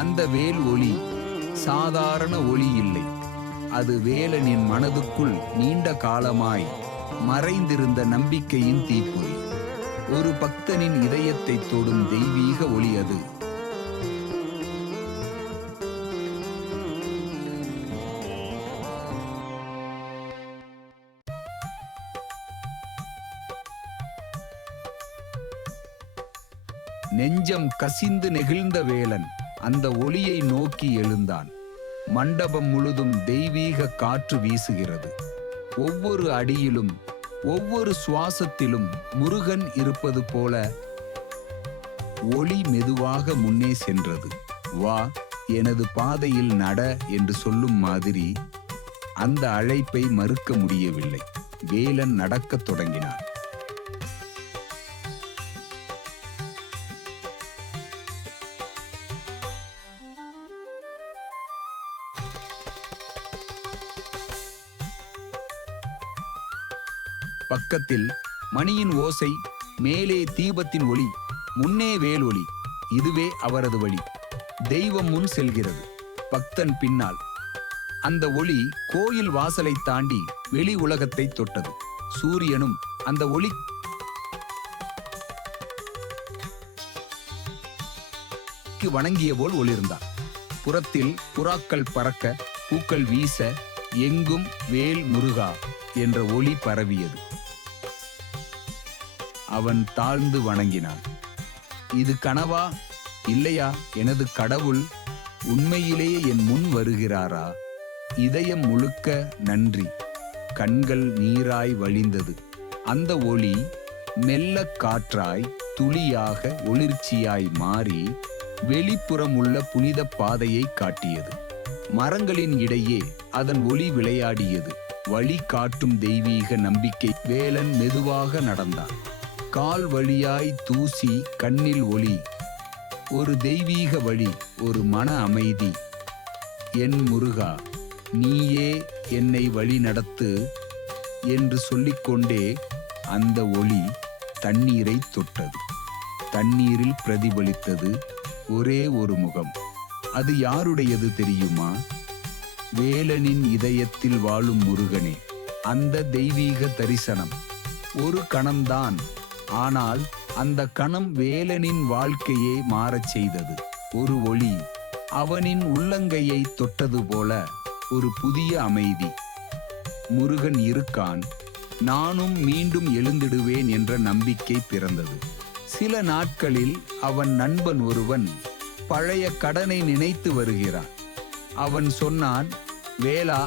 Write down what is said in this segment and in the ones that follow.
அந்த வேல் ஒளி சாதாரண ஒளி இல்லை. அது வேலனின் மனதுக்குள் நீண்ட காலமாய் மறைந்திருந்த நம்பிக்கையின் தீப்பொறி. ஒரு பக்தனின் இதயத்தை தொடும் தெய்வீக ஒளி அது. நெஞ்சம் கசிந்து நெகிழ்ந்த வேலன் அந்த ஒளியை நோக்கி எழுந்தான். மண்டபம் முழுதும் தெய்வீக காற்று வீசுகிறது. ஒவ்வொரு அடியிலும் ஒவ்வொரு சுவாசத்திலும் முருகன் இருப்பது போல ஒளி மெதுவாக முன்னே சென்றது. வா, எனது பாதையில் நட என்று சொல்லும் மாதிரி அந்த அழைப்பை மறுக்க முடியவில்லை. வேலன் நடக்கத் தொடங்கினான். பக்கத்தில் மணியின் ஓசை, மேலே தீபத்தின் ஒளி, முன்னே வேலொளி. இதுவே அவரது வழி. தெய்வம் முன் செல்கிறது, பக்தன் பின்னால். அந்த ஒளி கோயில் வாசலை தாண்டி வெளி உலகத்தை தொட்டது. சூரியனும் அந்த ஒளி வணங்கிய போல் ஒளிர்ந்தான். புறத்தில் புறாக்கள் பறக்க, பூக்கள் வீச, எங்கும் வேல் முருகா என்ற ஒளி பரவியது. அவன் தாழ்ந்து வணங்கினான். இது கனவா? இல்லையா? எனது கடவுள் உண்மையிலேயே என் முன் வருகிறாரா? இதயம் முழுக்க நன்றி. கண்கள் நீராய் வழிந்தது. அந்த ஒளி மெல்ல காற்றாய், துளியாக, ஒளிர்ச்சியாய் மாறி வெளிப்புறமுள்ள புனித பாதையை காட்டியது. மரங்களின் இடையே அதன் ஒளி விளையாடியது. வழி காட்டும் தெய்வீக நம்பிக்கை. வேலன் மெதுவாக நடந்தான். கால் வழியாய் தூசி, கண்ணில் ஒளி. ஒரு தெய்வீக வழி, ஒரு மன அமைதி. என் முருகா, நீயே என்னை வழி நடத்து என்று சொல்லிக்கொண்டே அந்த ஒளி தண்ணீரை தொட்டது. தண்ணீரில் பிரதிபலித்தது ஒரே ஒரு முகம். அது யாருடையது தெரியுமா? வேலனின் இதயத்தில் வாழும் முருகனே. அந்த தெய்வீக தரிசனம் ஒரு கணம்தான், ஆனால் அந்த கணம் வேலனின் வாழ்க்கையே மாறச் செய்தது. ஒரு ஒளி அவனின் உள்ளங்கையை தொட்டது போல ஒரு புதிய அமைதி. முருகன் இருக்கான், நானும் மீண்டும் எழுந்திடுவேன் என்ற நம்பிக்கை பிறந்தது. சில நாட்களில் அவன் நண்பன் ஒருவன் பழைய கடனை நினைத்து வருகிறான். அவன் சொன்னான், வேலா,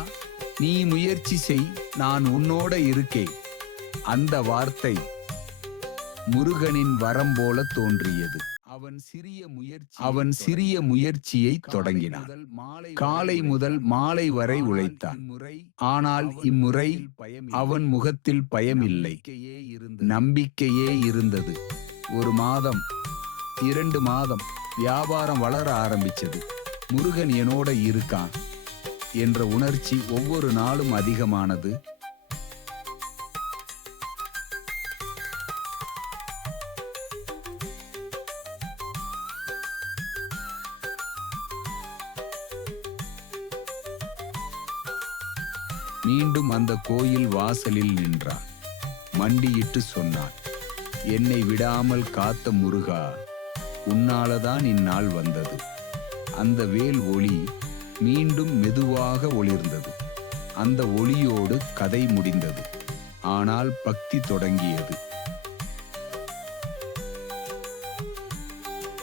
நீ முயற்சி செய், நான் உன்னோட இருக்கேன். அந்த வார்த்தை முருகனின் வரம் போல தோன்றியது. அவன் சிறிய முயற்சியை தொடங்கினான். காலை முதல் மாலை வரை உழைத்தான். ஆனால் இம்முறை அவன் முகத்தில் பயமில்லை, நம்பிக்கையே இருந்தது. 1 மாதம், 2 மாதம், வியாபாரம் வளர ஆரம்பிச்சது. முருகன் என்னோட இருக்கான் என்ற உணர்ச்சி ஒவ்வொரு நாளும் அதிகமானது. மீண்டும் அந்த கோயில் வாசலில் நின்றான். மண்டியிட்டு சொன்னான், என்னை விடாமல் காத்த முருகா, உன்னாலதான் இந்நாள் வந்தது. அந்த வேல் ஒளி மீண்டும் மெதுவாக ஒளிர்ந்தது. அந்த ஒளியோடு கதை முடிந்தது. ஆனால் பக்தி தொடங்கியது.